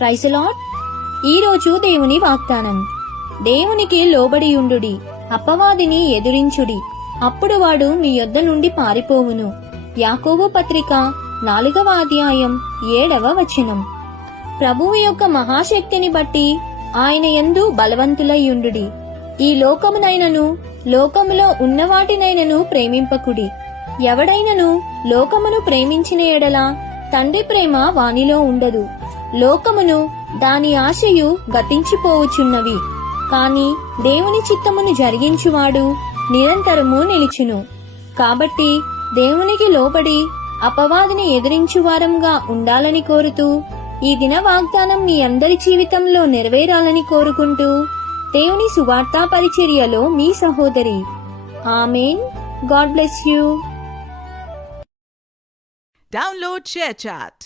Praise lord. ఈరోజు దేవుని వాగ్దానం. దేవునికి లోబడియుండుడి, అపవాదిని ఎదిరించుడి, అప్పుడు వాడు మీ యొద్ద నుండి పారిపోవును. యాకోబు పత్రిక 4వ అధ్యాయం 7వ వచనం. ప్రభువు యొక్క మహాశక్తిని బట్టి ఆయన యందు బలవంతులైయుండుడి. ఈ లోకమునైనను లోకములో ఉన్నవాటినైనను ప్రేమింపకుడి. ఎవడైనను లోకమును ప్రేమించిన ఎడల తండ్రి ప్రేమ వానిలో ఉండదు. లోకమును దాని ఆశయు గతించిపోవచున్నవి, కాని దేవుని చిత్తమును జరిగించువాడు నిరంతరము నిలిచును. కాబట్టి దేవునికి లోబడి అపవాదిని ఎదిరించువారంగా ఉండాలని కోరుతూ ఈ దిన వాగ్దానం మీ అందరి జీవితంలో నెరవేరాలని కోరుకుంటూ దేవుని సువార్తా పరిచర్యలో మీ సహోదరి. Amen. God bless you. Download ShareChat.